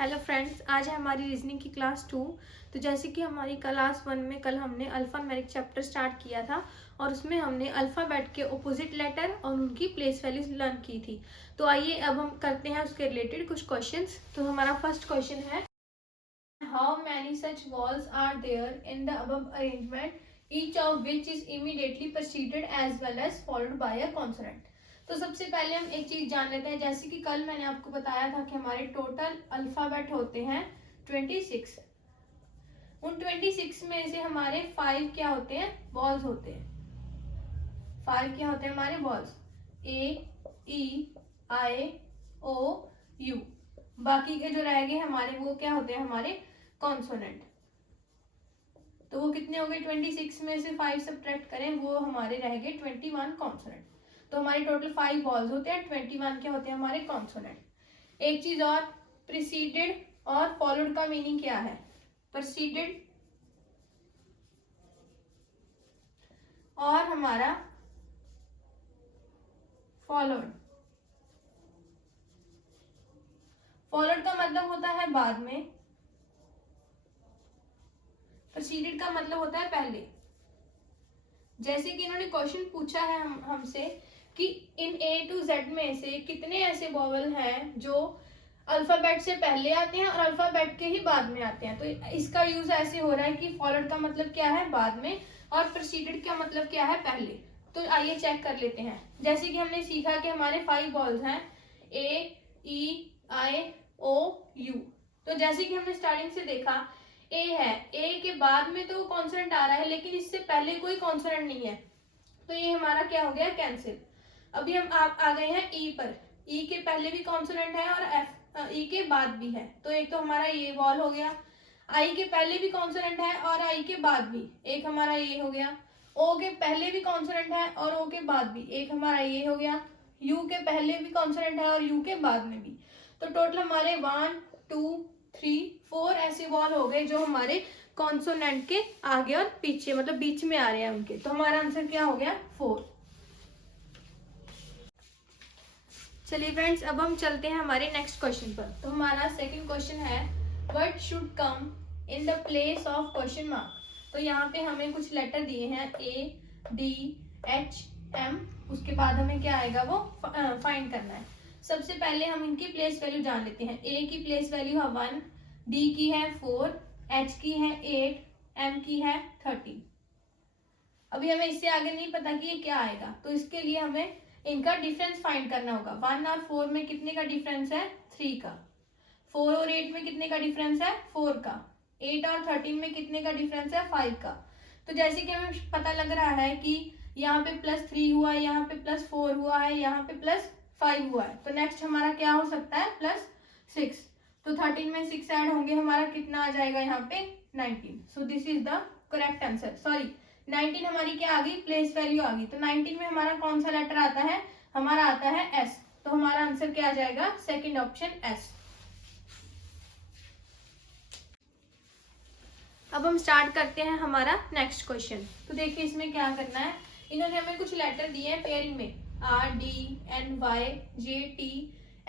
Hello friends, आज है हमारी रीजनिंग की क्लास 2। तो जैसे कि हमारी क्लास 1 में कल हमने अल्फ़ान्यूमेरिक चैप्टर स्टार्ट किया था और उसमें हमने अल्फ़ाबेट के ऑपोजिट लेटर और उनकी प्लेस वैल्यूज लर्न की थी। तो आइए अब हम करते हैं उसके रिलेटेड कुछ क्वेश्चंस। तो हमारा फर्स्ट क्वेश्चन है, how many such walls are there in the above arrangement, each of which is immediately preceded as well as followed by a consonant. तो सबसे पहले हम एक चीज जान लेते हैं, जैसे कि कल मैंने आपको बताया था कि हमारे टोटल अल्फाबेट होते हैं 26। उन 26 में से हमारे 5 क्या होते हैं, बॉल्स होते हैं। 5 क्या होते हैं हमारे balls, A, E, I, O, you. बाकी के जो रह गए हमारे वो क्या होते हैं, हमारे कॉन्सोनेंट। तो वो कितने हो गए, 26 में से 5 सब्ट्रैक्ट करें, वो हमारे रह गए 21 कॉन्सोनेंट। तो हमारे टोटल 5 बॉल्स होते हैं, 21 क्या होते हैं हमारे कॉन्सोनेंट। एक चीज और, प्रीसीडेड और फॉलोड का मीनिंग क्या है। प्रीसीडेड और हमारा फॉलोड। फॉलोड का मतलब होता है बाद में, प्रीसीडेड का मतलब होता है पहले। जैसे कि इन्होंने क्वेश्चन पूछा है हमसे कि इन ए टू जेड में से कितने ऐसे वॉवल हैं जो अल्फाबेट से पहले आते हैं और अल्फाबेट के ही बाद में आते हैं। तो इसका यूज ऐसे हो रहा है कि फॉलोड का मतलब क्या है, बाद में, और प्रीसीडेड का मतलब क्या है, पहले। तो आइए चेक कर लेते हैं। जैसे कि हमने सीखा कि हमारे 5 बॉल्स हैं, ए, ई, आई, ओ, यू। तो जैसे कि हमने स्टार्टिंग से देखा, ए है, ए के बाद में तो कॉन्सोनेंट आ रहा है लेकिन इससे पहले कोई कॉन्सोनेंट नहीं है, तो ये हमारा क्या हो गया, कैंसिल। अभी हम आ गए हैं ई पर। ई के पहले भी कॉन्सोनेंट है और एफ ई के बाद भी है, तो एक तो हमारा ये वॉल हो गया। आई के पहले भी कॉन्सोनेंट है और आई के बाद भी, एक हमारा ये हो गया। ओ के पहले भी कॉन्सोनेंट है और ओ के बाद भी, एक हमारा ये हो गया। यू के पहले भी कॉन्सोनेंट है और यू के बाद में भी। तो टोटल हमारे 1 2 3 4 ऐसे वॉल हो गए जो हमारे कॉन्सोनेंट के आगे और पीछे, मतलब बीच में आ रहे हैं उनके। तो हमारा आंसर क्या हो गया, 4। चलिए फ्रेंड्स, अब हम चलते हैं हमारे नेक्स्ट क्वेश्चन पर। तो हमारा सेकंड क्वेश्चन है, what should come in the place of question mark. तो यहाँ पे हमें कुछ लेटर दिए हैं, ए, डी, एच, एम। उसके बाद हमें क्या आएगा वो फाइंड करना है। सबसे पहले हम इनकी प्लेस वैल्यू जान लेते हैं। ए की प्लेस वैल्यू है 1, डी की है 4, एच की है 8, एम की है 13। अभी हमें इससे आगे नहीं पता कि ये क्या आएगा, तो इसके लिए हमें इनका डिफरेंस फाइंड करना होगा। 1 और 4 में कितने का डिफरेंस है, 3 का। 4 और 8 में कितने का डिफरेंस है, 4 का। 8 और 13 में कितने का डिफरेंस है, 5 का। तो जैसे कि हमें पता लग रहा है कि यहाँ पे +3 हुआ है, यहाँ पे +4 हुआ है, यहाँ पे +5 हुआ है, तो नेक्स्ट हमारा क्या हो सकता है, +6। तो 13 में 6 ऐड होंगे, हमारा कितना आ जाएगा यहाँ पे, 19। So this is the correct answer. Sorry, 19 हमारी क्या आ गई, प्लेस वैल्यू आ गई। तो 19 में हमारा कौन सा लेटर आता है, हमारा आता है एस। तो हमारा आंसर क्या आ जाएगा, सेकंड ऑप्शन एस। अब हम स्टार्ट करते हैं हमारा नेक्स्ट क्वेश्चन। तो देखिए इसमें क्या करना है, इन्होंने हमें कुछ लेटर दिए हैं पेयरिंग में, R, D, N, Y, J, T,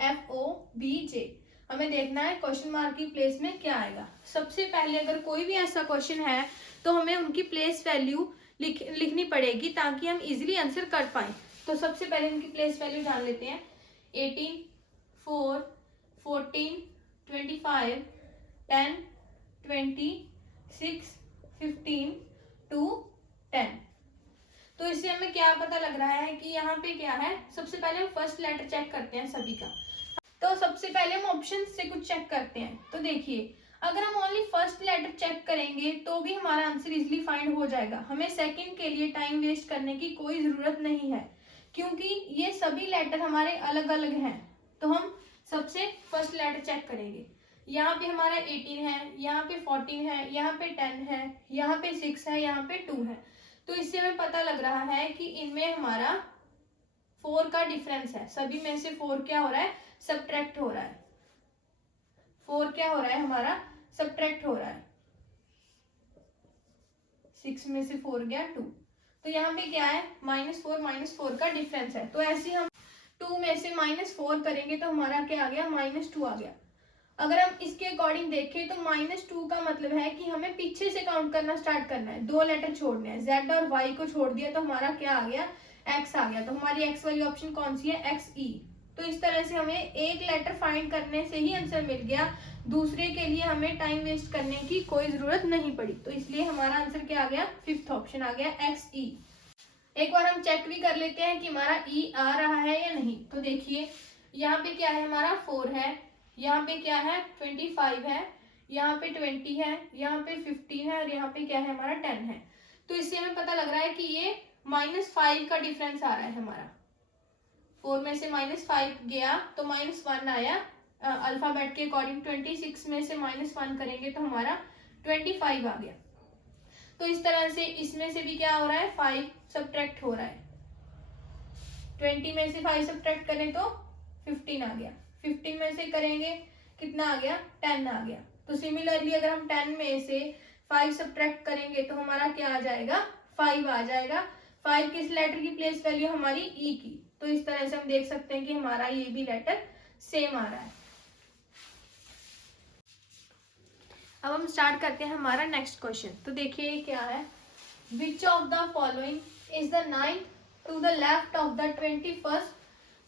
F, O, B, J. हमें देखना है क्वेश्चन मार्क की प्लेस में क्या आएगा। सबसे पहले अगर कोई भी ऐसा क्वेश्चन है तो हमें उनकी प्लेस वैल्यू लिखनी पड़ेगी ताकि हम इजीली आंसर कर पाए। तो सबसे पहले उनकी प्लेस वैल्यू जान लेते हैं। 18, 4, 14, 25, 10, 20, 6, 15, 2, 10। तो इससे हमें क्या पता लग रहा है कि यहाँ पे क्या है। सबसे पहले हम फर्स्ट लेटर चेक करते हैं सभी का। तो सबसे पहले हम ऑप्शन से कुछ चेक करते हैं। तो देखिए, अगर हम ओनली फर्स्ट लेटर चेक करेंगे तो भी हमारा आंसर इजीली फाइंड हो जाएगा। हमें सेकंड के लिए टाइम वेस्ट करने की कोई जरूरत नहीं है, क्योंकि ये सभी लेटर हमारे अलग अलग हैं। तो हम सबसे फर्स्ट लेटर चेक करेंगे। यहाँ पे हमारा 18 है, यहाँ पे 14 है, यहाँ पे 10 है, यहाँ पे 6 है, यहाँ पे 2 है। तो इससे हमें पता लग रहा है कि इनमें हमारा 4 का डिफरेंस है। सभी में से 4 क्या हो रहा है, सब्ट्रैक्ट हो रहा है। 4 क्या हो रहा है हमारा, सब्ट्रैक्ट हो रहा है। 6 में से 4 गया 2। तो यहाँ पे क्या है, -4 का डिफरेंस है। तो ऐसे हम 2 में से -4 करेंगे तो हमारा क्या आ गया, -2 आ गया। अगर हम इसके अकॉर्डिंग देखें तो -2 का मतलब है कि हमें पीछे से काउंट करना स्टार्ट करना है, 2 लेटर छोड़ने हैं। Z और Y को छोड़ दिया तो हमारा क्या आ गया, X आ गया। तो हमारी X वाली ऑप्शन कौन सी है, XE। तो इस तरह से हमें एक लेटर फाइंड करने से ही आंसर मिल गया, दूसरे के लिए हमें टाइम वेस्ट करने की कोई जरूरत नहीं पड़ी। तो इसलिए हमारा आंसर क्या आ गया, 5th ऑप्शन आ गया XE। एक बार हम चेक भी कर लेते हैं कि हमारा E आ रहा है या नहीं। तो देखिए यहाँ पे क्या है, हमारा 4 है, यहाँ पे क्या है 25 है, यहाँ पे 20 है, यहाँ पे 15 है और यहाँ पे क्या है हमारा 10 है। तो इससे हमें पता लग रहा है कि ये -5 का डिफरेंस आ रहा है हमारा। 4 में से -5 गया तो -1 आया। अल्फाबेट के अकॉर्डिंग 26 में से -1 करेंगे तो हमारा 25 आ गया। तो इस तरह से इसमें से भी क्या हो रहा है, 5 सब्ट्रैक्ट हो रहा है। 20 में से 5 सब्ट्रैक्ट करें तो 15 आ गया। 15 में से करेंगे कितना आ गया, 10 आ गया। तो सिमिलरली अगर हम 10 में से 5 सब्ट्रैक्ट करेंगे तो हमारा क्या आ जाएगा, 5 आ जाएगा। 5 किस लेटर की प्लेस वैल्यू, हमारी ई की। तो इस तरह से हम देख सकते हैं कि हमारा ये भी लेटर सेम आ रहा है। अब हम स्टार्ट करते हैं हमारा नेक्स्ट क्वेश्चन। तो देखिए क्या है, which of the following is the 9th to the left of the 21st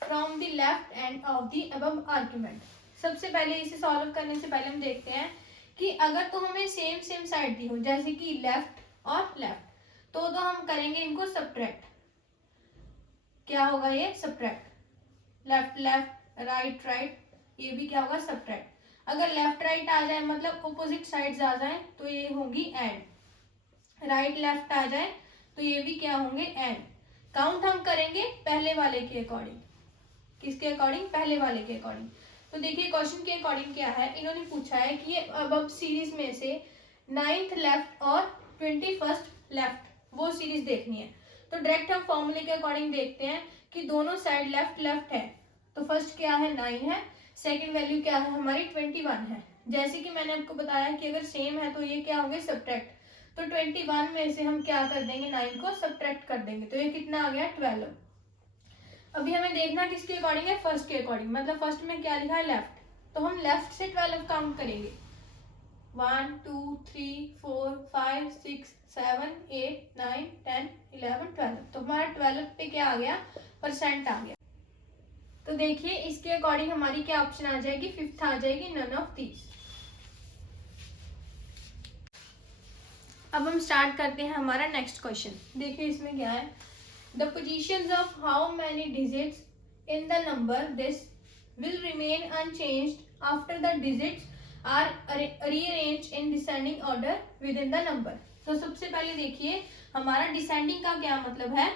from the left end of the above argument. सबसे पहले इसे सॉल्व करने से पहले हम देखते हैं कि अगर तो हमें सेम सेम साइड दी हो, जैसे कि लेफ्ट और लेफ्ट, तो हम करेंगे इनको सब्ट्रैक्ट। क्या होगा ये, subtract. Left left, right right, ये भी क्या होगा, सब्ट्रैक्ट। अगर लेफ्ट राइट आ जाए मतलब ऑपोजिट साइड्स आ जाए तो ये होंगी एंड। राइट लेफ्ट आ जाए तो ये भी क्या होंगे, एंड। काउंट हम करेंगे पहले वाले के अकॉर्डिंग। किसके अकॉर्डिंग, पहले वाले के अकॉर्डिंग। तो देखिए क्वेश्चन के अकॉर्डिंग क्या है, इन्होंने पूछा है कि ये अब सीरीज में से 9th लेफ्ट और 21st लेफ्ट वो सीरीज देखनी है। तो डायरेक्ट हम फॉर्मूले के अकॉर्डिंग देखते हैं कि दोनों साइड लेफ्ट लेफ्ट है। तो फर्स्ट क्या है, 9 है, सेकंड वैल्यू क्या है हमारी 21 है। जैसे कि मैंने आपको बताया कि अगर सेम है तो ये क्या होंगे, सब्ट्रैक्ट। तो 21 में से हम क्या कर देंगे, 9 को सब्ट्रैक्ट कर देंगे तो ये कितना आ गया, 12। अभी हमें देखना किसके अकॉर्डिंग है, फर्स्ट के अकॉर्डिंग। मतलब फर्स्ट में क्या लिखा है, लेफ्ट, तो हम लेफ्ट से 12 काउंट करेंगे। 1 2 3 4 5 6 7 8 9 10 11 12। तो हमारा 12 पे क्या आ गया, परसेंट आ गया। तो देखिए इसके अकॉर्डिंग हमारी क्या ऑप्शन आ जाएगी, 5th आ जाएगी, नन ऑफ दीज। अब हम स्टार्ट करते हैं हमारा नेक्स्ट क्वेश्चन। देखिए इसमें क्या है, the positions of how many digits in the number this will remain unchanged after the digits are rearranged in descending order within the number. तो सबसे पहले देखिए हमारा डिसेंडिंग का क्या मतलब है।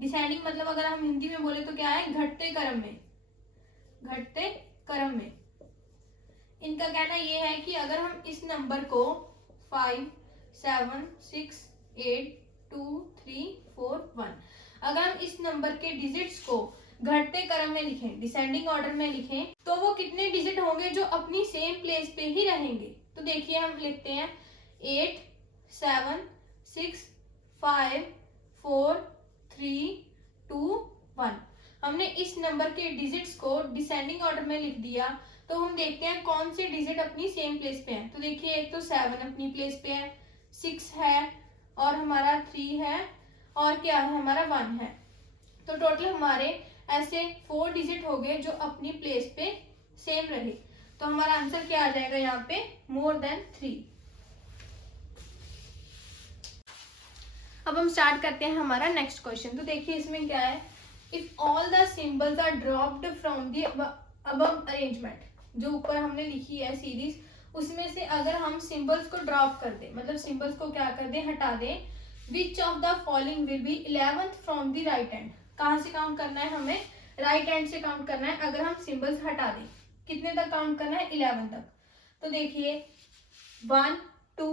डिसेंडिंग मतलब अगर हम हिंदी में बोले तो क्या है, घटते क्रम में, घटते क्रम में। इनका कहना ये है कि अगर हम इस नंबर को 5 7 6 8 2 3 4 1, अगर हम इस नंबर के डिजिट्स को घटते क्रम में लिखें, डिसेंडिंग ऑर्डर में लिखें, तो वो कितने डिजिट होंगे जो अपनी सेम प्लेस पे ही रहेंगे। तो देखिए हम लिखते हैं 8 7 6 5 4 3 2 1। हमने इस नंबर के डिजिट्स को डिसेंडिंग ऑर्डर में लिख दिया। तो हम देखते हैं कौन से डिजिट अपनी सेम प्लेस पे हैं। तो देखिए एक तो 7 अपनी प्लेस पे है, 6 है और हमारा 3 है और क्या है हमारा 1 है। तो टोटल हमारे ऐसे 4 डिजिट हो गए जो अपनी प्लेस पे सेम रहे। तो हमारा आंसर क्या आ जाएगा यहाँ पे, मोर देन 3। अब हम स्टार्ट करते हैं हमारा नेक्स्ट क्वेश्चन। तो देखिए इसमें क्या है, if all the symbols are dropped from the above arrangement, जो ऊपर हमने लिखी है सीरीज, उसमें से अगर हम सिंबल्स को ड्रॉप कर दें, मतलब सिंबल्स को क्या कर दें, हटा दें, विच of the following will B 11th from the right hand. कहाँ से काउंट करना है, हमें राइट हैंड से काउंट करना है। अगर हम सिंबल्स हटा दें, कितने तक काउंट करना है, 11 तक। तो देखिए 1 2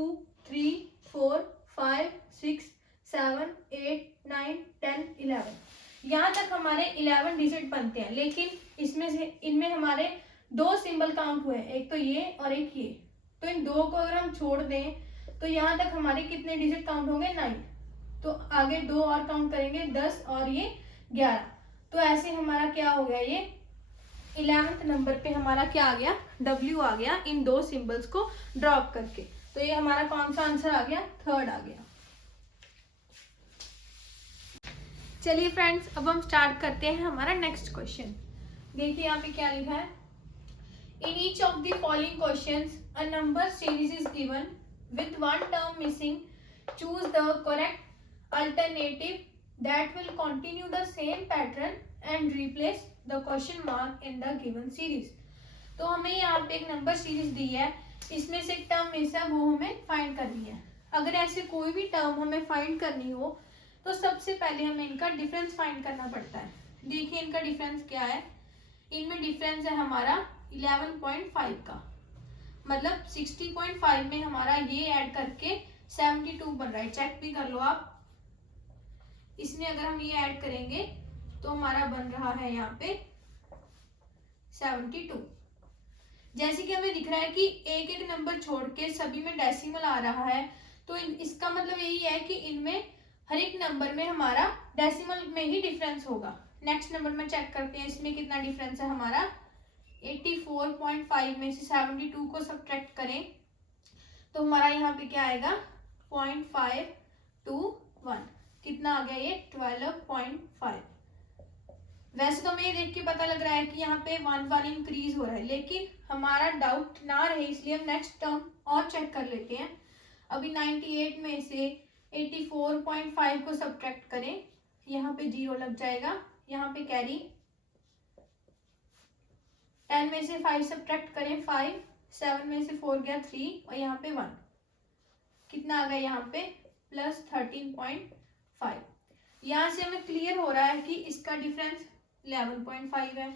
3 4 5 6 7 8 9 10 11, यहाँ तक हमारे 11 डिजिट बनते हैं। लेकिन इसमें से इनमें हमारे 2 सिंबल काउंट हुए, एक तो ये और एक ये। तो इन 2 को अगर हम छोड़ दें तो यहाँ तक हमारे कितने डिजिट काउंट होंगे, 9। तो आगे 2 और काउंट करेंगे, 10 और ये 11। तो ऐसे हमारा क्या हो गया, ये 11th नंबर पे हमारा क्या आ गया, W आ गया इन दो सिंबल्स को ड्रॉप करके। तो ये हमारा कौन सा आंसर आ गया, थर्ड आ गया। चलिए फ्रेंड्स, अब हम स्टार्ट करते हैं हमारा नेक्स्ट क्वेश्चन। देखिए यहाँ पे क्या लिखा है, in each of the following questions a number series is given with one term missing, choose the correct alternative that will continue the same pattern and replace the question mark in the given series। तो हमें यहाँ पे एक number series दी है, इसमें से एक term miss है, वो हमें फाइंड करनी है। अगर ऐसे कोई भी टर्म हमें फाइंड करनी हो तो सबसे पहले हमें इनका डिफरेंस फाइंड करना पड़ता है। देखिए इनका डिफरेंस क्या है, इनमें डिफरेंस है हमारा 11.5 का, मतलब 60.5 में हमारा ये ऐड करके 72 बन रहा है। चेक भी कर लो आप, इसमें अगर हम ये ऐड करेंगे तो हमारा बन रहा है यहाँ पे 72। जैसे कि हमें दिख रहा है कि एक एक नंबर छोड़ के सभी में डेसिमल आ रहा है, तो इसका मतलब यही है कि इनमें हर एक नंबर में हमारा डेसिमल में ही डिफरेंस होगा। नेक्स्ट नंबर में चेक करते हैं इसमें कितना डिफरेंस है हमारा। 84.5 में से 72 को सब्ट्रैक्ट करें तो हमारा यहाँ पे क्या आएगा, 0.521, कितना आ गया ये 12.5। वैसे तो हमें ये देख के पता लग रहा है कि यहाँ पे 1 इंक्रीज हो रहा है, लेकिन हमारा डाउट ना रहे इसलिए हम नेक्स्ट टर्म और चेक कर लेते हैं। अभी 98 में से 84.5 को सब्ट्रैक्ट करें, यहाँ पे 0 लग जाएगा, यहाँ पे कैरी। 10 में से 5 सब्ट्रैक्ट करें 5, 7 में से 4 गया 3 और यहाँ पे 1, कितना आ गया यहाँ पे प्लस 13.5। यहाँ से हमें क्लियर हो रहा है कि इसका डिफरेंस 11.5 है,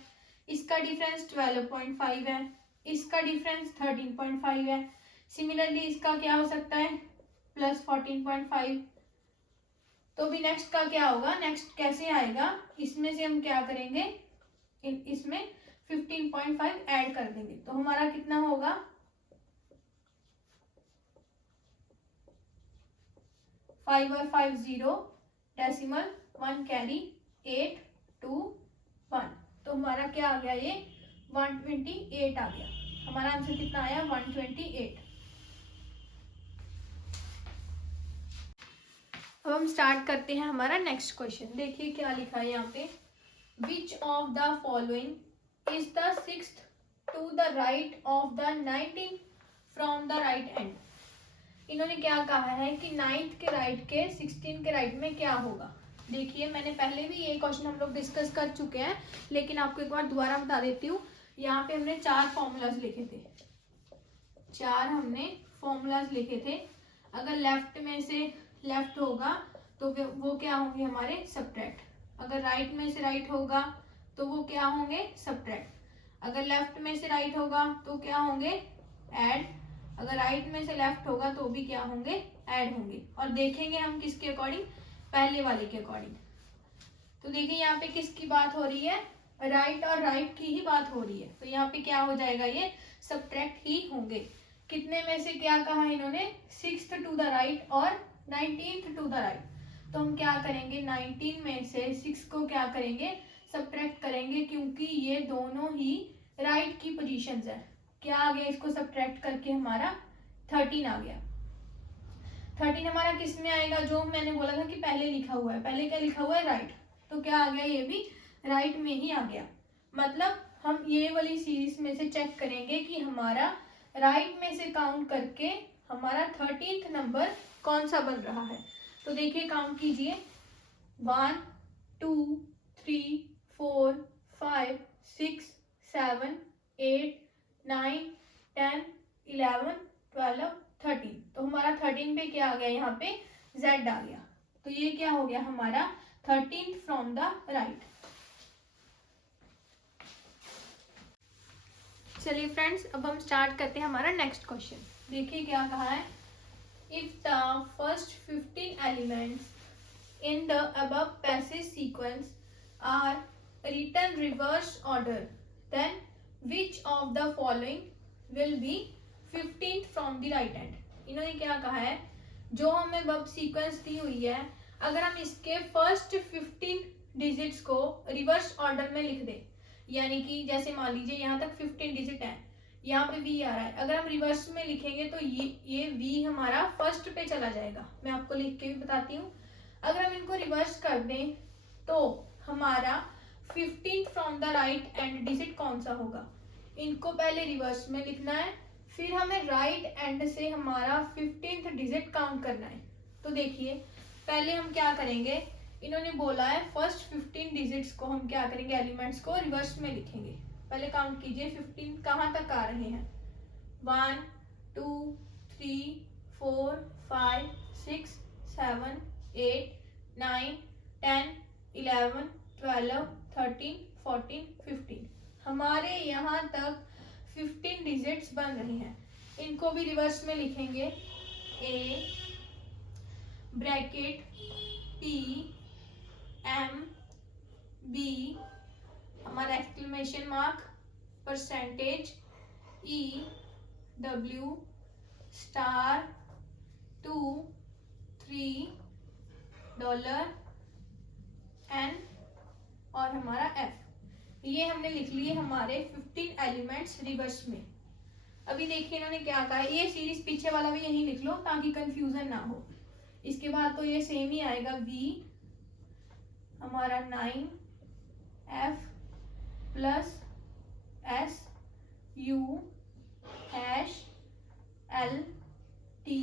इसका डिफरेंस 12.5 है, इसका डिफरेंस 13.5 है। सिमिलरली इसका क्या हो सकता है, प्लस 14.5। तो भी नेक्स्ट का क्या होगा, नेक्स्ट कैसे आएगा, इसमें से हम क्या करेंगे, इसमें 15.5 ऐड कर देंगे तो हमारा कितना होगा, 5 और 5 0, डेसिमल 1 कैरी 8 2 1, तो हमारा क्या आ गया, ये 128 आ गया। हमारा आंसर कितना आया, 128। अब हम स्टार्ट करते हैं हमारा नेक्स्ट क्वेश्चन। देखिए क्या लिखा है यहाँ पे, which of the following is the 6th to the right of the 19th from the right end. इन्होंने क्या कहा है कि 9th के राइट के 16 के राइट में क्या होगा। देखिए मैंने पहले भी ये क्वेश्चन हम लोग डिस्कस कर चुके हैं, लेकिन आपको एक बार दोबारा बता देती हूँ। यहाँ पे हमने 4 फॉर्मूलाज लिखे थे, 4 हमने फॉर्मूलाज लिखे थे। अगर लेफ्ट में से लेफ्ट होगा तो वो क्या होंगे हमारे सब्ट्रैक्ट, अगर राइट में से राइट होगा तो वो क्या होंगे सब्ट्रैक्ट, अगर लेफ्ट में से राइट होगा तो क्या होंगे ऐड, अगर राइट में से लेफ्ट होगा तो भी क्या होंगे ऐड होंगे। और देखेंगे हम किसके अकॉर्डिंग, पहले वाले के अकॉर्डिंग। तो देखिए यहाँ पे किसकी बात हो रही है, राइट और राइट की ही बात हो रही है, तो यहाँ पे क्या हो जाएगा, ये सब्ट्रैक्ट ही होंगे। कितने में से क्या कहा इन्होंने, 6th टू द राइट और 19th टू द राइट। तो हम क्या करेंगे, 19 में से 6 को क्या करेंगे सब्ट्रैक्ट करेंगे, क्योंकि ये दोनों ही राइट की पोजीशंस है। क्या आ गया, इसको सब्ट्रैक्ट करके हमारा 13 आ गया। 13 हमारा किस में आएगा, जो मैंने बोला था कि पहले लिखा हुआ है, पहले क्या लिखा हुआ है राइट, तो क्या आ गया, ये भी राइट में ही आ गया। मतलब हम ये वाली सीरीज में से चेक करेंगे कि हमारा राइट में से काउंट करके हमारा 13th नंबर कौन सा बन रहा है। तो देखिए काउंट कीजिए, 1 2 3 4 5 6 7 8 9 10 11 12 13। तो हमारा 13 पे क्या आ गया, यहाँ पे Z आ गया। तो ये क्या हो गया हमारा 13th फ्रॉम द राइट। चलिए फ्रेंड्स, अब हम स्टार्ट करते हैं हमारा नेक्स्ट क्वेश्चन। देखिए क्या कहा है, if the first 15 elements in the above passage sequence are written reverse order, then which of the following will be 15th from the right hand. इन्होंने क्या कहा है, जो हमें अब सीक्वेंस दी हुई है, अगर हम इसके फर्स्ट 15 डिजिट्स को रिवर्स ऑर्डर में लिख दें, यानी कि जैसे मान लीजिए यहाँ तक 15 डिजिट है, यहाँ पे v आ रहा है, अगर हम रिवर्स में लिखेंगे तो ये v हमारा फर्स्ट पे चला जाएगा। मैं आपको लिख के भी बताती हूँ। अगर हम इनको रिवर्स कर दें तो हमारा 15 from the right and digit कौन सा होगा, इनको पहले रिवर्स में लिखना है, फिर हमें राइट एंड से हमारा 15th डिजिट काउंट करना है। तो देखिए पहले हम क्या करेंगे, इन्होंने बोला है फर्स्ट 15 डिजिट्स को हम क्या करेंगे, एलिमेंट्स को रिवर्स में लिखेंगे। पहले काउंट कीजिए 15 कहाँ तक आ रहे हैं, 1 2 3 4 5 6 7 8 9 10 11 12 13 14 15, हमारे यहाँ तक 15 डिजिट्स बन रही हैं। इनको भी रिवर्स में लिखेंगे, a bracket p m b हमारा exclamation mark percentage e w star 2 3 dollar n और हमारा f। ये हमने लिख लिए हमारे 15 एलिमेंट्स रिवर्स में। अभी देखिए इन्होंने क्या कहा है, ये सीरीज पीछे वाला भी यहीं लिख लो ताकि कंफ्यूजन ना हो। इसके बाद तो ये सेम ही आएगा, v हमारा 9 f plus s u hash l t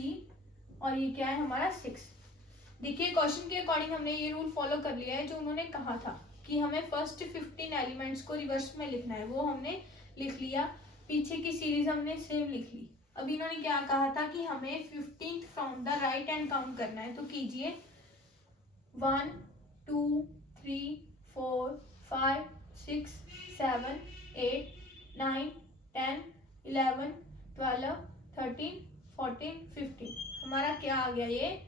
और ये क्या है हमारा 6। देखिए क्वेश्चन के अकॉर्डिंग हमने ये रूल फॉलो कर लिया है जो उन्होंने कहा था कि हमें फर्स्ट 15 एलिमेंट्स को रिवर्स में लिखना है, वो हमने लिख लिया। पीछे की सीरीज हमने सेम लिख ली। अभी इन्होंने क्या कहा था कि हमें 15th from the right hand count करना है, तो कीजिए 1 2 3 4 5 6 7 8 9 10 11 12 13 14 15, हमारा क्या आ गया, ये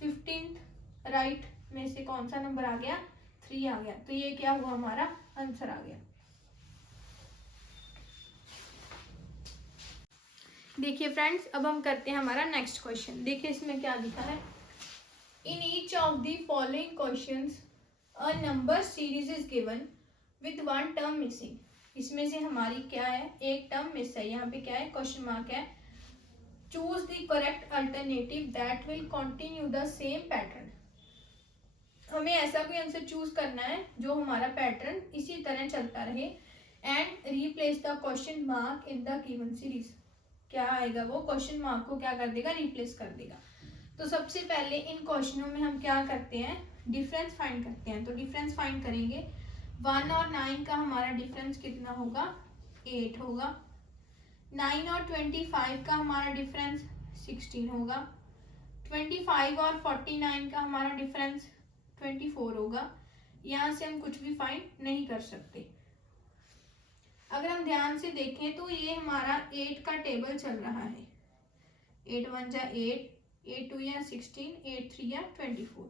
15th राइट में से कौन सा नंबर आ गया, 3 आ गया। तो ये क्या हुआ, हमारा आंसर आ गया। देखिए फ्रेंड्स अब हम करते हैं हमारा नेक्स्ट क्वेश्चन। देखिए इसमें क्या लिखा है, in each of the following questions a number series is given with one term missing. इसमें से हमारी क्या है, एक टर्म मिस है। यहाँ पे क्या है, क्वेश्चन मार्क है। Choose the correct alternative that will continue the same pattern. हमें ऐसा कोई आंसर चूज करना है जो हमारा पैटर्न इसी तरह चलता रहे and replace the question mark in the given series. क्या आएगा, वो क्वेश्चन मार्क को क्या कर देगा, रिप्लेस कर देगा। तो सबसे पहले इन क्वेश्चनों में हम क्या करते हैं, डिफरेंस फाइंड करते हैं। तो डिफरेंस फाइंड करेंगे, 1 और 9 का हमारा डिफरेंस कितना होगा, 8 होगा। 9 और 25 का हमारा डिफरेंस 16 होगा। 25 और 49 का हमारा डिफरेंस 24 होगा। यहाँ से हम कुछ भी फाइंड नहीं कर सकते। अगर हम ध्यान से देखें तो ये हमारा 8 का टेबल चल रहा है, 8 1 जा 8, 8 2 या 16, 8 3 या 24।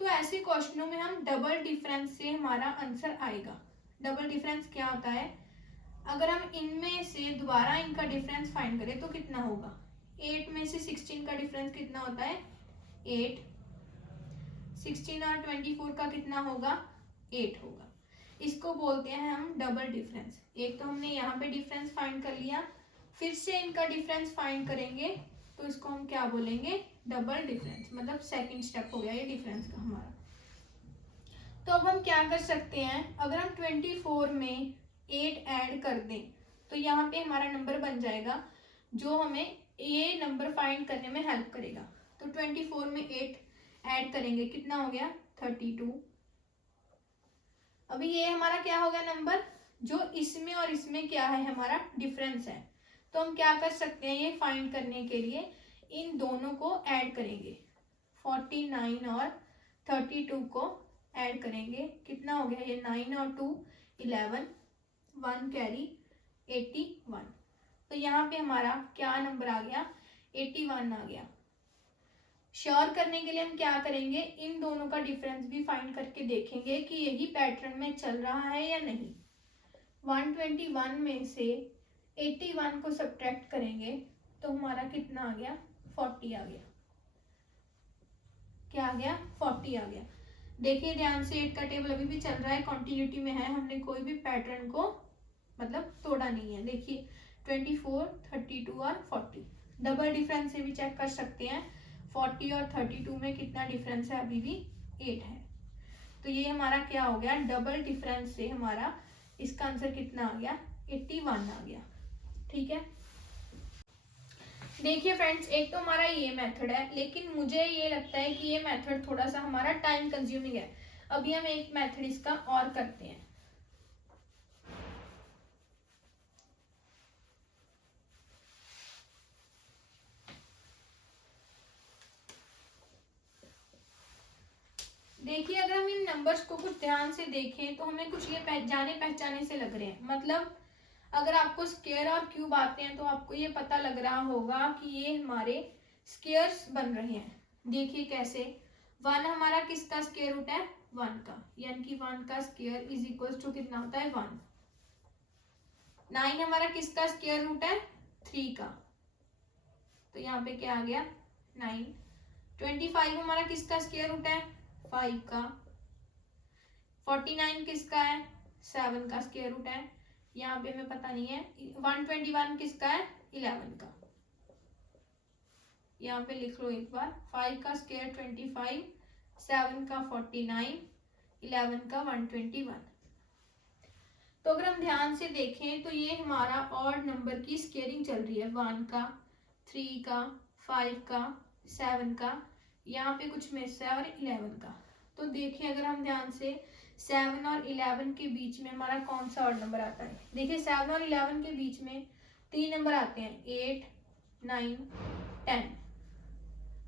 तो ऐसे क्वेश्चनों में हम डबल डिफरेंस से हमारा आंसर आएगा। डबल डिफरेंस क्या होता है, अगर हम इनमें से दोबारा इनका डिफरेंस फाइंड करें तो कितना होगा, 8 में से 16 का डिफरेंस कितना होता है, 8। 16 और 24 का कितना होगा, 8 होगा। इसको बोलते हैं हम डबल डिफरेंस। एक तो हमने यहाँ पे डिफरेंस फाइंड कर लिया, फिर से इनका डिफरेंस फाइंड करेंगे तो इसको हम क्या बोलेंगे, डबल डिफरेंस। मतलब सेकंड स्टेप हो गया ये डिफरेंस का हमारा। तो अब हम क्या कर सकते हैं, अगर हम 24 में 8 ऐड कर दें तो यहाँ पे हमारा नंबर बन जाएगा जो हमें ये नंबर फाइंड करने में हेल्प करेगा। तो 24 में 8 ऐड करेंगे, कितना हो गया, 32। अभी ये हमारा क्या होगा नंबर, जो इसमें और इसमें क्या है, हमारा डिफरेंस है। तो हम क्या कर सकते हैं, ये फाइंड करने के लिए इन दोनों को ऐड करेंगे, 49 और 32 को ऐड करेंगे, कितना हो गया, ये 9 और 2 11, 1 कैरी 81। तो यहाँ पे हमारा क्या नंबर आ गया, 81 आ गया। श्योर करने के लिए हम क्या करेंगे, इन दोनों का डिफरेंस भी फाइंड करके देखेंगे कि यही पैटर्न में चल रहा है या नहीं। 121 में से 81 को सब्ट्रैक्ट करेंगे तो हमारा कितना आ गया, 40 आ गया। क्या आ गया, 40 आ गया। देखिए ध्यान से, 8 का टेबल अभी भी चल रहा है, कॉन्टिन्यूटी में है, हमने कोई भी पैटर्न को मतलब तोड़ा नहीं है। देखिए 24, 32 और 40, डबल डिफरेंस से भी चेक कर सकते हैं। 40 और 32 में कितना डिफरेंस है, अभी भी 8 है। तो ये हमारा क्या हो गया, डबल डिफरेंस से हमारा इसका आंसर कितना आ गया, 81 आ गया। ठीक है, देखिए फ्रेंड्स, एक तो हमारा ये मेथड है, लेकिन मुझे ये लगता है कि ये मेथड थोड़ा सा हमारा टाइम कंज्यूमिंग है। अभी हम एक मेथड इसका और करते हैं। देखिए अगर हम इन नंबर्स को कुछ ध्यान से देखें तो हमें कुछ ये जाने पहचाने से लग रहे हैं। मतलब अगर आपको स्क्वायर और क्यूब आते हैं तो आपको ये पता लग रहा होगा कि ये हमारे स्क्वायर्स बन रहे हैं। देखिए कैसे, 1 हमारा किसका स्क्वायर रूट है, 1 का, यानी कि 1 का स्क्वायर इज इक्वल टू कितना होता है, 1। 9 हमारा किसका स्क्वायर रूट है, 3 का, तो यहाँ पे क्या आ गया, 9। 25 हमारा किसका स्क्वायर रूट है, 5 का। 49 किसका है, 7 का स्क्वायर रूट है, यहाँ पे हमें पता नहीं है। 121 किसका है, 11 का, यहाँ पे लिख लो एक बार, 5 का स्क्वायर 25, 7 का 49, 11 का 121। तो अगर हम ध्यान से देखें तो ये हमारा ऑड नंबर की स्क्वेयरिंग चल रही है, 1 का, 3 का, 5 का, 7 का, यहाँ पे कुछ मिस है, और 11 का। तो देखिए अगर हम ध्यान से 7 और 11 के बीच में हमारा कौन सा ऑड नंबर आता है। देखिए 7 और 11 के बीच में 3 नंबर आते हैं, 8, 9, 10।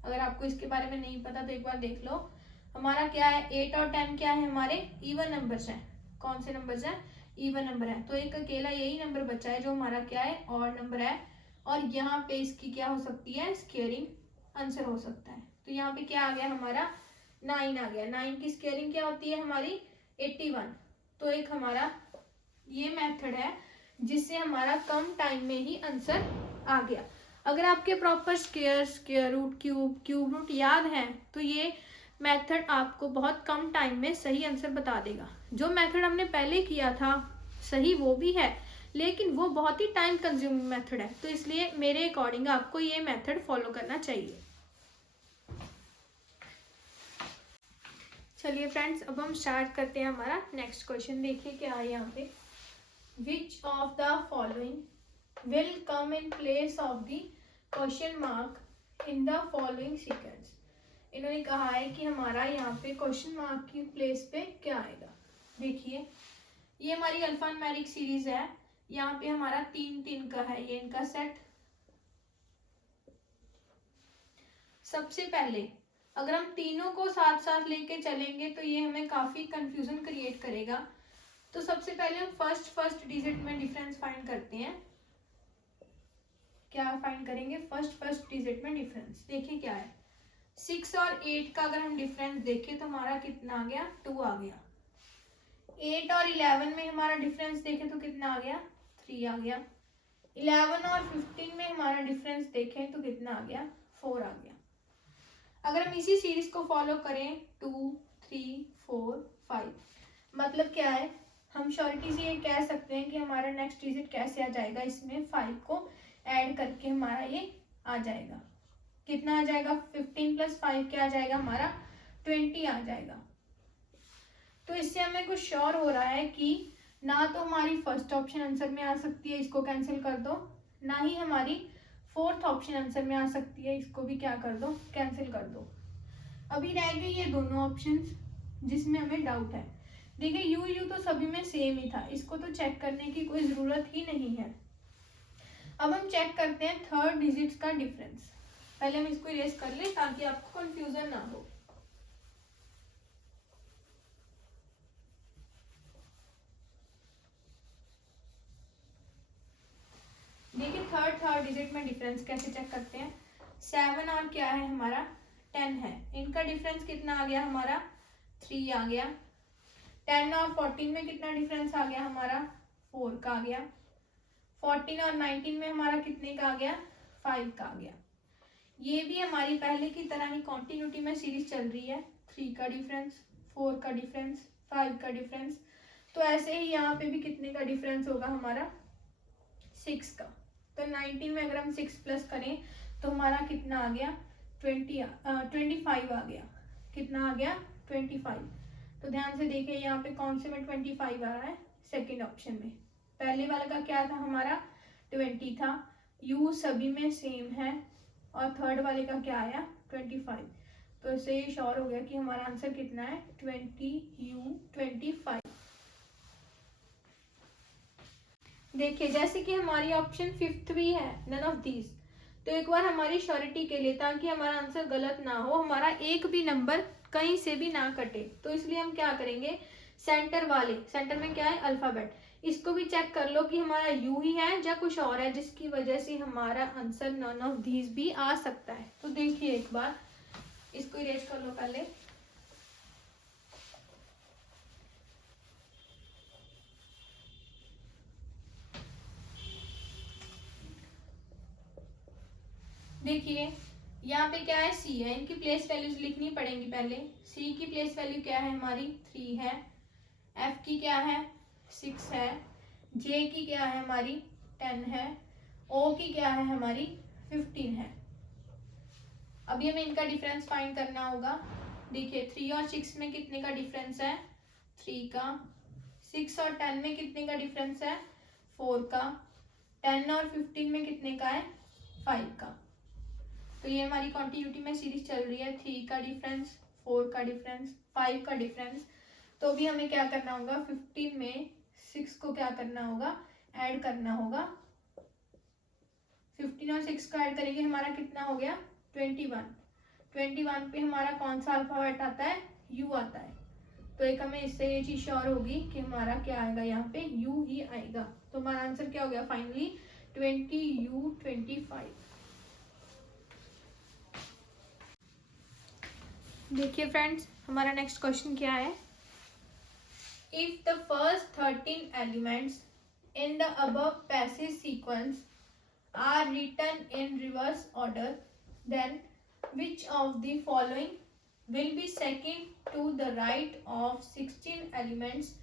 अगर आपको इसके बारे में नहीं पता तो एक बार देख लो। हमारा क्या है, 8 और 10 क्या है, हमारे इवन नंबर्स हैं। कौन से नंबर्स हैं, इवन नंबर है। तो एक अकेला यही नंबर बचा है जो हमारा क्या है, ऑड नंबर है, और यहाँ पे इसकी क्या हो सकती है, स्क्वेयरिंग आंसर हो सकता है। तो यहाँ पे क्या आ गया, हमारा 9 आ गया। 9 की स्क्वेयरिंग क्या होती है हमारी, 81। तो एक हमारा ये मेथड है जिससे हमारा कम टाइम में ही आंसर आ गया। अगर आपके proper square, square root, cube, cube root याद है तो ये मेथड आपको बहुत कम टाइम में सही आंसर बता देगा। जो मेथड हमने पहले किया था सही वो भी है, लेकिन वो बहुत ही टाइम कंज्यूमिंग मेथड है, तो इसलिए मेरे अकॉर्डिंग आपको ये मेथड फॉलो करना चाहिए। चलिए फ्रेंड्स, अब हम स्टार्ट करते हैं हमारा नेक्स्ट क्वेश्चन। देखिए क्या है यहाँ पे, which of the following will come in place of the question mark in the following sequence. इन्होंने कहा है कि हमारा यहाँ पे क्वेश्चन मार्क की प्लेस पे क्या आएगा। देखिए ये हमारी अल्फान्यूमेरिक सीरीज है, यहाँ पे हमारा 3 का है ये इनका सेट। सबसे पहले अगर हम तीनों को साथ साथ लेके चलेंगे तो ये हमें काफी कंफ्यूजन क्रिएट करेगा। तो सबसे पहले हम फर्स्ट डिजिट में डिफरेंस फाइंड करते हैं। क्या फाइंड करेंगे, फर्स्ट डिजिट में डिफरेंस। देखिए क्या है, 6 और 8 का अगर हम डिफरेंस देखें तो हमारा कितना आ गया, 2 आ गया। 8 और 11 में हमारा डिफरेंस देखें तो कितना आ गया, 3 आ गया। 11 और 15 में हमारा डिफरेंस देखें तो कितना आ गया, 4 आ गया। अगर हम इसी सीरीज को फॉलो करें 2, 3, 4, 5, मतलब क्या है, हम श्योरिटी से ये कह सकते हैं कि हमारा नेक्स्ट डिजिट कैसे आ जाएगा, इसमें 5 को ऐड करके हमारा ये आ जाएगा। कितना आ जाएगा, 15 + 5 क्या आ जाएगा हमारा, 20 आ जाएगा। तो इससे हमें कुछ श्योर हो रहा है कि ना तो हमारी फर्स्ट ऑप्शन आंसर में आ सकती है, इसको कैंसिल कर दो, ना ही हमारी फोर्थ ऑप्शन आंसर में आ सकती है, इसको भी क्या कर दो, कैंसिल कर दो। अभी रह गई ये दोनों ऑप्शंस जिसमें हमें डाउट है। देखिए यू तो सभी में सेम ही था, इसको तो चेक करने की कोई जरूरत ही नहीं है। अब हम चेक करते हैं थर्ड डिजिट्स का डिफरेंस। पहले हम इसको इरेज कर ले ताकि आपको कंफ्यूजन ना हो। देखिए थर्ड डिजिट में डिफरेंस कैसे चेक करते हैं। 7 और क्या है हमारा, 10 है, इनका डिफरेंस कितना आ गया हमारा, 3 आ गया। 10 और 14 में कितना डिफरेंस आ गया हमारा, 4 का आ गया। 14 और 19 में हमारा कितने का आ गया, 5 का आ गया। ये भी हमारी पहले की तरह ही कॉन्टिन्यूटी में सीरीज चल रही है, 3 का डिफरेंस, 4 का डिफरेंस, 5 का डिफरेंस। तो ऐसे ही यहाँ पे भी कितने का डिफरेंस होगा हमारा, 6 का। तो 19 में अगर हम 6 प्लस करें तो हमारा कितना आ गया, 25 आ गया। कितना आ गया, 25। तो ध्यान से देखिए यहाँ पे कौन से में 25 आ रहा है, सेकेंड ऑप्शन में। पहले वाले का क्या था हमारा, 20 था। यू सभी में सेम है। और थर्ड वाले का क्या आया, 25। तो इससे ये श्योर हो गया कि हमारा आंसर कितना है, 25। देखिए जैसे कि हमारी ऑप्शन 5th भी है, नन ऑफ दीज। तो एक बार हमारी श्योरिटी के लिए, ताकि हमारा आंसर गलत ना हो, हमारा एक भी नंबर कहीं से भी ना कटे, तो इसलिए हम क्या करेंगे, सेंटर वाले, सेंटर में क्या है, अल्फाबेट, इसको भी चेक कर लो कि हमारा यू ही है या कुछ और है, जिसकी वजह से हमारा आंसर नन ऑफ दीज भी आ सकता है। तो देखिए एक बार इसको इरेज कर लो पहले। देखिए यहाँ पे क्या है, सी है, इनकी प्लेस वैल्यूज लिखनी पड़ेंगी पहले। सी की प्लेस वैल्यू क्या है हमारी, 3 है। एफ की क्या है, 6 है। जे की क्या है हमारी, 10 है। ओ की क्या है हमारी, 15 है। अभी हमें इनका डिफरेंस फाइंड करना होगा। देखिए 3 और 6 में कितने का डिफरेंस है, 3 का। 6 और 10 में कितने का डिफरेंस है, 4 का। 10 और 15 में कितने का है, 5 का। तो ये हमारी कॉन्टिन्यूटी में सीरीज चल रही है, 3 का डिफरेंस, 4 का डिफरेंस, 5 का डिफरेंस। तो अभी हमें क्या करना होगा, 15 में 6 को क्या करना होगा, ऐड करना होगा। 15 और 6 का ऐड करेंगे, हमारा कितना हो गया, 21। 21 पे हमारा कौन सा अल्फाबेट आता है, यू आता है। तो एक हमें इससे ये चीज श्योर होगी कि हमारा क्या आएगा, यहाँ पे यू ही आएगा। तो हमारा आंसर क्या हो गया फाइनली, 20U25। देखिए फ्रेंड्स हमारा नेक्स्ट क्वेश्चन क्या है, if the first 13 elements in the above passage sequence are written in reverse order, then which of the following will be second to the right of 16 elements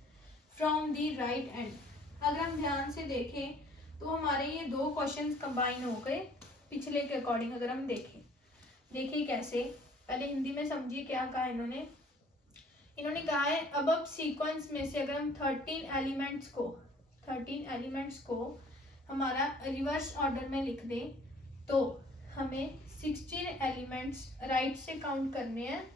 from the right end. अगर हम ध्यान से देखें तो हमारे ये दो questions combine हो गए पिछले के अकॉर्डिंग। अगर हम देखें, देखिए कैसे, पहले हिंदी में समझिए क्या कहा इन्होंने। इन्होंने कहा है अबव सीक्वेंस में से अगर हम 13 एलिमेंट्स को हमारा रिवर्स ऑर्डर में लिख दें तो हमें 16 एलिमेंट्स राइट से काउंट करने हैं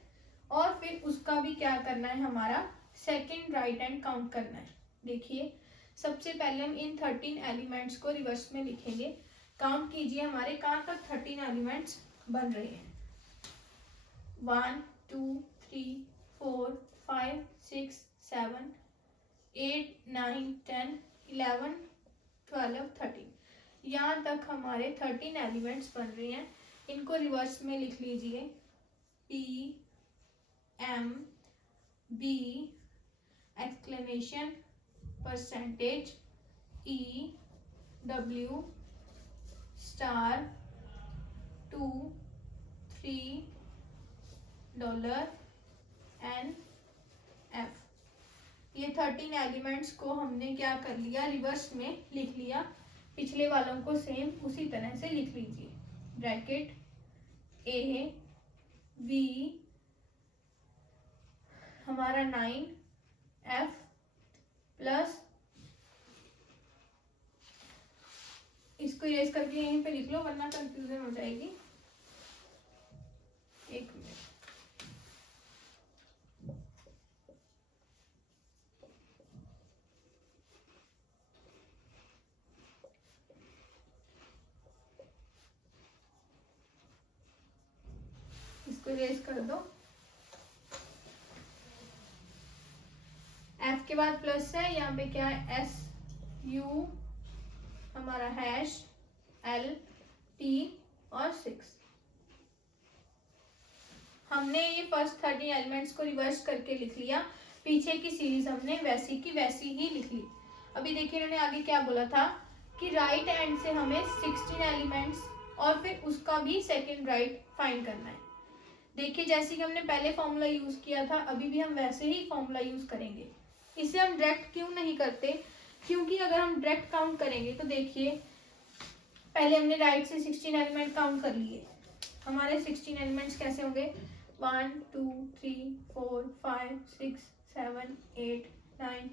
और फिर उसका भी क्या करना है, हमारा सेकंड राइट हैंड काउंट करना है। देखिए सबसे पहले हम इन 13 एलिमेंट्स को रिवर्स में लिखेंगे। काउंट कीजिए हमारे कहाँ तक 13 एलिमेंट्स बन रहे हैं, 1 2 3 4 5 6 7 8 9 10 11 12 13, यहाँ तक हमारे 13 एलिमेंट्स बन रहे हैं। इनको रिवर्स में लिख लीजिए, P M B exclamation percentage E W star 2 3 $NF। ये 13 एलिमेंट्स को हमने क्या कर लिया, रिवर्स में लिख लिया। पिछले वालों को सेम उसी तरह से लिख लीजिए, ब्रैकेट A V हमारा 9 F प्लस, इसको इरेज करके यहीं पे लिख लो वरना कंफ्यूजन हो जाएगी। एक मिनट, इसको इरेज कर दो। F के बाद प्लस है, यहाँ पे क्या है, S U हमारा हैश L T और 6। हमने ये फर्स्ट 13 एलिमेंट्स को रिवर्स करके लिख लिया, पीछे की सीरीज हमने वैसी की वैसी ही लिख ली। अभी देखिए इन्होंने आगे क्या बोला था कि राइट एंड से हमें 16 एलिमेंट्स और फिर उसका भी सेकंड राइट फाइंड करना है। देखिए जैसे कि हमने पहले फॉर्मूला यूज किया था, अभी भी हम वैसे ही फॉर्मूला यूज करेंगे। इसे हम डायरेक्ट क्यों नहीं करते, क्योंकि अगर हम डायरेक्ट काउंट करेंगे तो देखिए पहले हमने राइट से 16 एलिमेंट काउंट कर लिए। हमारे 16 एलिमेंट्स कैसे होंगे, 1 2 3 4 5 6 7 8 9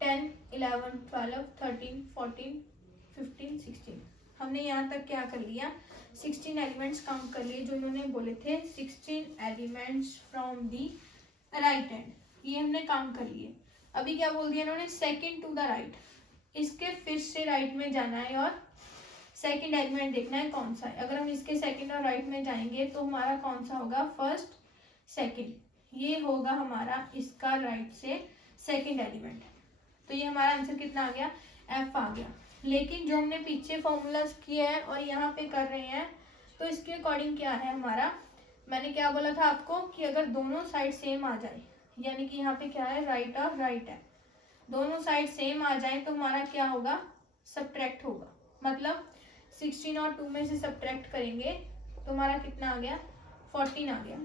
10 11 12 13 14 15 16। हमने यहाँ तक क्या कर लिया, 16 एलिमेंट्स काउंट कर लिए जो इन्होंने बोले थे, 16 elements from the right hand, ये हमने काउंट कर लिए। अभी क्या बोल दिया इन्होंने, सेकंड टू द राइट, इसके फिर से राइट में जाना है और सेकंड एलिमेंट देखना है कौन सा है। अगर हम इसके सेकंड और राइट में जाएंगे तो हमारा कौन सा होगा, फर्स्ट सेकंड, ये होगा हमारा इसका राइट से सेकंड एलिमेंट। तो ये हमारा आंसर कितना आ गया, एफ आ गया। लेकिन जो हमने पीछे फॉर्मूलाज किए हैं और यहाँ पे कर रहे हैं, तो इसके अकॉर्डिंग क्या है हमारा, मैंने क्या बोला था आपको कि अगर दोनों साइड सेम आ जाए, यानी कि यहाँ पे क्या है, राइट और राइट है, दोनों साइड सेम आ जाए तो हमारा क्या होगा, सब्ट्रैक्ट होगा। मतलब 16 और 2 में से सब्ट्रैक्ट करेंगे तो हमारा कितना आ गया, 14 आ गया,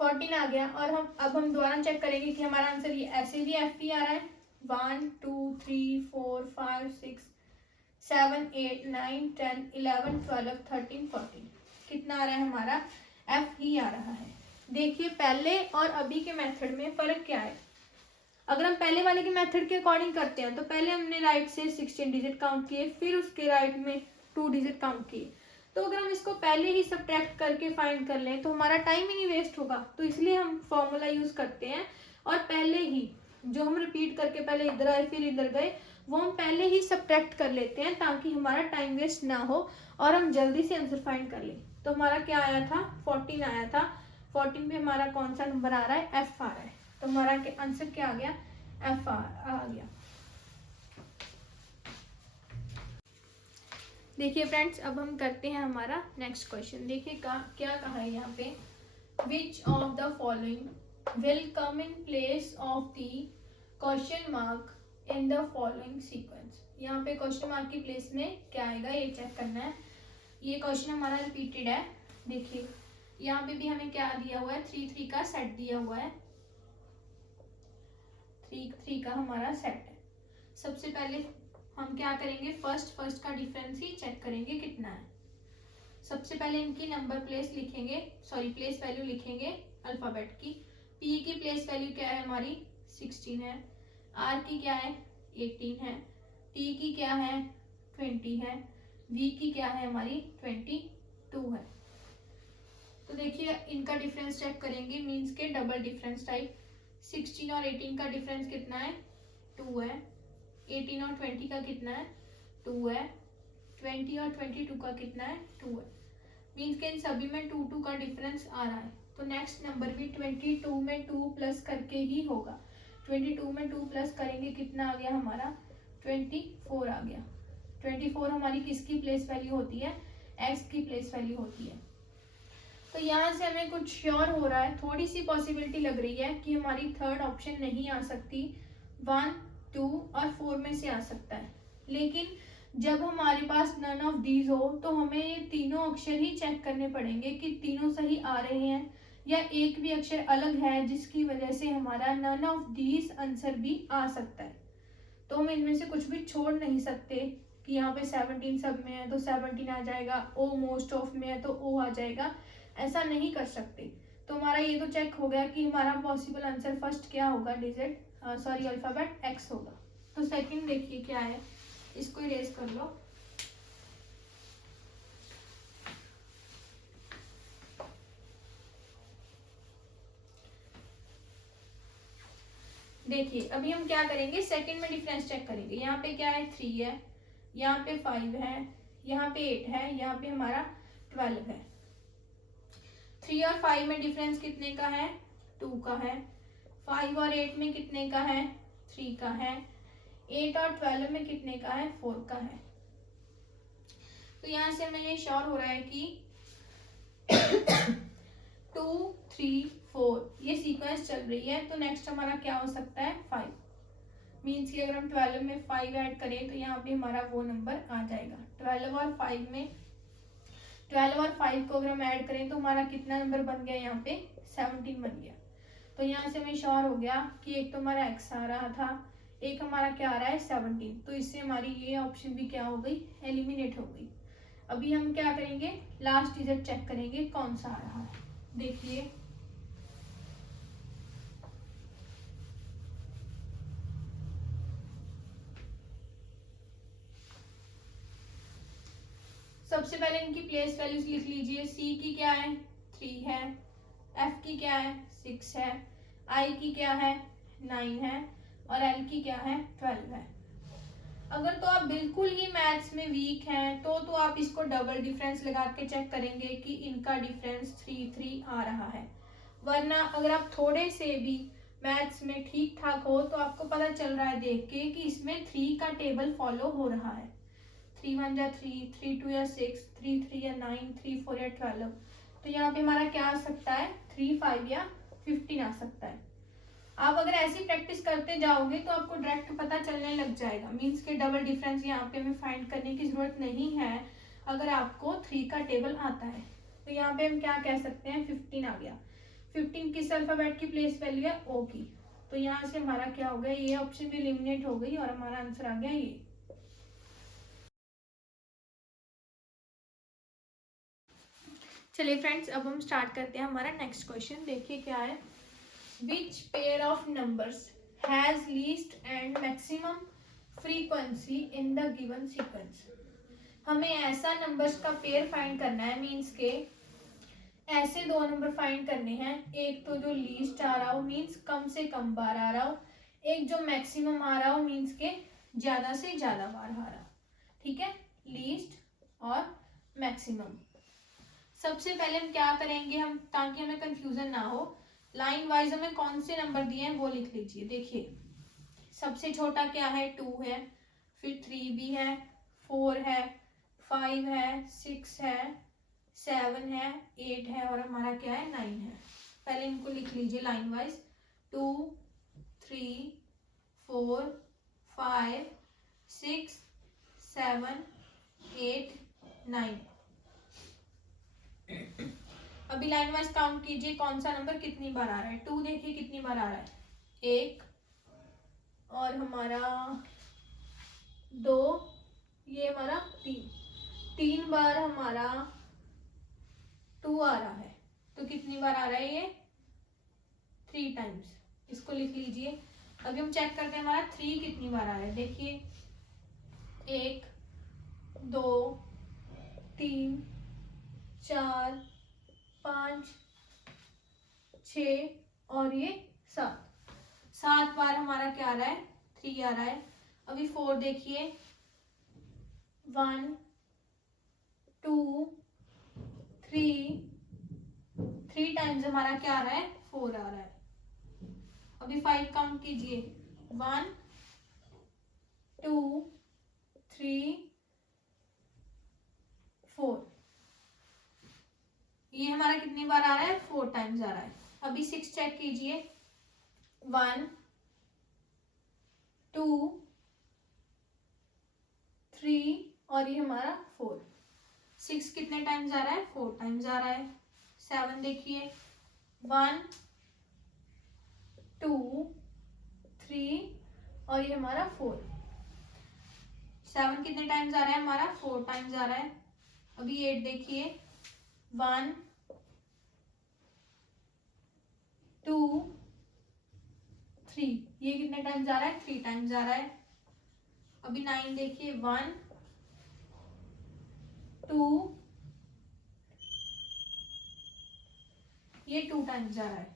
14 आ गया। और हम दोबारा चेक करेंगे कि हमारा आंसर ये ऐसे भी एफ ही आ रहा है, 1 2 3 4 5 6 7 8 9 10 11 12 13 14, कितना आ रहा है हमारा, एफ ही आ रहा है। देखिए पहले और अभी के मेथड में फर्क क्या है। अगर हम पहले वाले के मेथड के अकॉर्डिंग करते हैं तो पहले हमने राइट से 16 डिजिट काउंट किए, फिर उसके राइट में 2 डिजिट काउंट किए। तो अगर हम इसको पहले ही सब्ट्रैक्ट करके फाइंड कर लें तो हमारा टाइम ही नहीं वेस्ट होगा। तो इसलिए हम फॉर्मूला यूज करते हैं और पहले ही जो हम रिपीट करके पहले इधर आए फिर इधर गए, वो हम पहले ही सब्ट्रैक्ट कर लेते हैं ताकि हमारा टाइम वेस्ट ना हो और हम जल्दी से आंसर फाइंड कर लें। तो हमारा क्या आया था, 14 आया था। 14 में हमारा कौन सा नंबर आ रहा है, एफ आ रहा है। तो हमारा आंसर क्या आ गया, एफ आ गया। देखिए फ्रेंड्स, अब हम करते हैं हमारा नेक्स्ट क्वेश्चन। देखिए क्या कहा है यहाँ पे, which of the following will come in place of the question mark in the following sequence. यहाँ पे क्वेश्चन मार्क की प्लेस में क्या आएगा ये चेक करना है। ये क्वेश्चन हमारा रिपीटेड है। देखिए यहाँ पे भी हमें क्या दिया हुआ है, 3 3 का सेट दिया हुआ है, 3 3 का हमारा सेट है। सबसे पहले हम क्या करेंगे, फर्स्ट का डिफरेंस ही चेक करेंगे कितना है। सबसे पहले इनकी नंबर प्लेस लिखेंगे, प्लेस वैल्यू लिखेंगे अल्फाबेट की। पी की प्लेस वैल्यू क्या है हमारी, 16 है। आर की क्या है, 18 है। टी की क्या है, 20 है। वी की क्या है हमारी, 22 है। तो देखिए इनका डिफरेंस चेक करेंगे, मीन्स के डबल डिफरेंस टाइप। 16 और 18 का डिफरेंस कितना है, 2 है। 18 और 20 का कितना है, 2 है। 20 और 22 का कितना है, 2 है। मीन्स के इन सभी में 2 2 का डिफरेंस आ रहा है। तो नेक्स्ट नंबर भी 22 में 2 प्लस करके ही होगा। 22 में 2 प्लस करेंगे कितना आ गया हमारा, 24 आ गया। 24 हमारी किसकी प्लेस वैल्यू होती है, एक्स की प्लेस वैल्यू होती है। तो यहाँ से हमें कुछ श्योर हो रहा है, थोड़ी सी पॉसिबिलिटी लग रही है कि हमारी थर्ड ऑप्शन नहीं आ सकती, 1 2 और 4 में से आ सकता है। लेकिन जब हमारे पास नन ऑफ दीज हो तो हमें ये तीनों अक्षर ही चेक करने पड़ेंगे कि तीनों सही आ रहे हैं या एक भी अक्षर अलग है जिसकी वजह से हमारा नन ऑफ दीज आंसर भी आ सकता है। तो हम इनमें से कुछ भी छोड़ नहीं सकते कि यहाँ पे 17 सब में है तो 17 आ जाएगा, ओ मोस्ट ऑफ में है तो ओ आ जाएगा, ऐसा नहीं कर सकते। तो हमारा ये तो चेक हो गया कि हमारा पॉसिबल आंसर फर्स्ट क्या होगा, डिजिट अल्फाबेट एक्स होगा। तो सेकंड देखिए क्या है, इसको इरेज कर लो। देखिए अभी हम क्या करेंगे, सेकंड में डिफरेंस चेक करेंगे। यहाँ पे क्या है, 3 है, यहाँ पे 5 है, यहाँ पे 8 है, यहाँ पे हमारा 12 है। 3 और 5 में डिफरेंस कितने का है, 2 का है। 5 और 8 में कितने का है, 3 का है। 8 और 12 में कितने का है, 4 का है। तो यहाँ से हमें ये श्योर हो रहा है कि 2 3 4 ये सीक्वेंस चल रही है। तो नेक्स्ट हमारा क्या हो सकता है, 5। मीन्स कि अगर हम 12 में 5 ऐड करें तो यहाँ पे हमारा वो नंबर आ जाएगा। 12 और 5 में 12 और 5 को अगर हम ऐड करें तो हमारा कितना नंबर बन गया यहाँ पे 17 बन गया। तो यहाँ से हमें श्योर हो गया कि एक तो हमारा x आ रहा था, एक हमारा क्या आ रहा है 17। तो इससे हमारी ये ऑप्शन भी क्या हो गई, एलिमिनेट हो गई। अभी हम क्या करेंगे, लास्ट डिजिट चेक करेंगे कौन सा आ रहा है। देखिए सबसे पहले इनकी प्लेस वैल्यूज लिख लीजिए। सी की क्या है 3 है, एफ की क्या है 6 है, आई की क्या है 9 है और एल की क्या है 12 है। अगर तो आप बिल्कुल ही मैथ्स में वीक हैं तो आप इसको डबल डिफरेंस लगा के चेक करेंगे कि इनका डिफरेंस 3 आ रहा है। वरना अगर आप थोड़े से भी मैथ्स में ठीक ठाक हो तो आपको पता चल रहा है देख के कि इसमें 3 का टेबल फॉलो हो रहा है। 3 1 या 3, 3 2 या 6, 3 3 या 9, 3 4 या 12। तो यहाँ पे हमारा क्या आ सकता है 3 5 या 15 आ सकता है। आप अगर ऐसी प्रैक्टिस करते जाओगे तो आपको डायरेक्ट पता चलने लग जाएगा। मीन्स के डबल डिफरेंस यहाँ पे हमें फाइंड करने की जरूरत नहीं है अगर आपको 3 का टेबल आता है। तो यहाँ पे हम क्या कह सकते हैं 15 आ गया। 15 किस अल्फाबेट की प्लेस वैल्यू है ओ की। तो यहाँ से हमारा क्या हो गया, ये ऑप्शन भी एलिमिनेट हो गई और हमारा आंसर आ गया ये। चलिए फ्रेंड्स अब हम स्टार्ट करते हैं हमारा नेक्स्ट क्वेश्चन। देखिए क्या है, which pair of numbers has least and maximum frequency in the given sequence. हमें ऐसा नंबर्स का पेयर फाइंड करना है। मीन्स के ऐसे दो नंबर फाइंड करने हैं, एक तो जो लीस्ट आ रहा हो मीन्स कम से कम बार आ रहा हो, एक जो मैक्सिमम आ रहा हो मीन्स के ज्यादा से ज्यादा बार आ रहा हो। ठीक है, लीस्ट और मैक्सिमम। सबसे पहले हम क्या करेंगे, हम ताकि हमें कंफ्यूजन ना हो, लाइन वाइज हमें कौन से नंबर दिए हैं वो लिख लीजिए। देखिए सबसे छोटा क्या है 2 है, फिर 3 भी है, 4 है, 5 है, 6 है, 7 है, 8 है और हमारा क्या है 9 है। पहले इनको लिख लीजिए लाइन वाइज, 2 3 4 5 6 7 8 9। अभी लाइन वाइज काउंट कीजिए कौन सा नंबर कितनी बार आ रहा है। 2 देखिए कितनी बार आ रहा है, 1 और हमारा 2, ये हमारा 3 बार हमारा 2 आ रहा है। तो कितनी बार आ रहा है ये 3 टाइम्स। इसको लिख लीजिए। अभी हम चेक करते हैं हमारा 3 कितनी बार आ रहा है। देखिए 1 2 3 4 5 6 और ये 7 बार हमारा क्या आ रहा है 3 आ रहा है। अभी 4 देखिए 1 2 3 टाइम्स हमारा क्या आ रहा है 4 आ रहा है। अभी 5 काउंट कीजिए 1 2 3 4, ये हमारा कितनी बार आ रहा है 4 टाइम्स आ रहा है। अभी 6 चेक कीजिए 1 2 3 और ये हमारा 4। 6 कितने टाइम्स आ रहा है 4 टाइम्स आ रहा है। 7 देखिए 1 2 3 और ये हमारा 4। 7 कितने टाइम्स आ रहा है हमारा 4 टाइम्स आ रहा है। अभी 8 देखिए 1 2 3, ये कितने टाइम्स आ रहा है 3 टाइम्स आ रहा है। अभी 9 देखिए 1 2, ये 2 टाइम्स आ रहा है।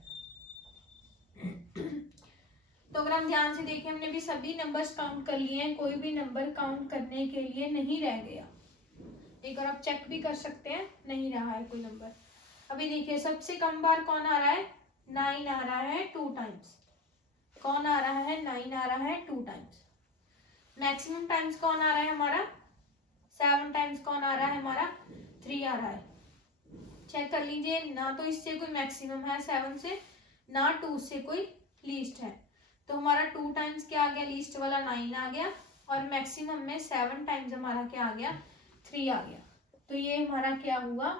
तो अगर हम ध्यान से देखें हमने भी सभी नंबर्स काउंट कर लिए हैं, कोई भी नंबर काउंट करने के लिए नहीं रह गया। एक बार आप चेक भी कर सकते हैं, नहीं रहा है कोई नंबर। अभी देखिए सबसे कम बार कौन आ रहा है 9 आ रहा है 2 टाइम्स। कौन आ रहा है 9 आ रहा है 2 टाइम्स। मैक्सिमम टाइम्स कौन आ रहा है हमारा 7 टाइम्स। कौन आ रहा है हमारा 3 आ रहा है। चेक कर लीजिए, ना तो इससे कोई मैक्सिमम है 7 से, ना 2 से कोई लीस्ट है। तो हमारा 2 टाइम्स क्या आ गया, लीस्ट वाला 9 आ गया और मैक्सिमम में 7 टाइम्स हमारा क्या आ गया 3 आ गया। तो ये हमारा क्या हुआ,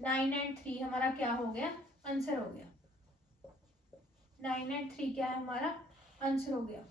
9 एंड 3 हमारा क्या हो गया, आंसर हो गया। 9 एंड 3 क्या है हमारा आंसर हो गया।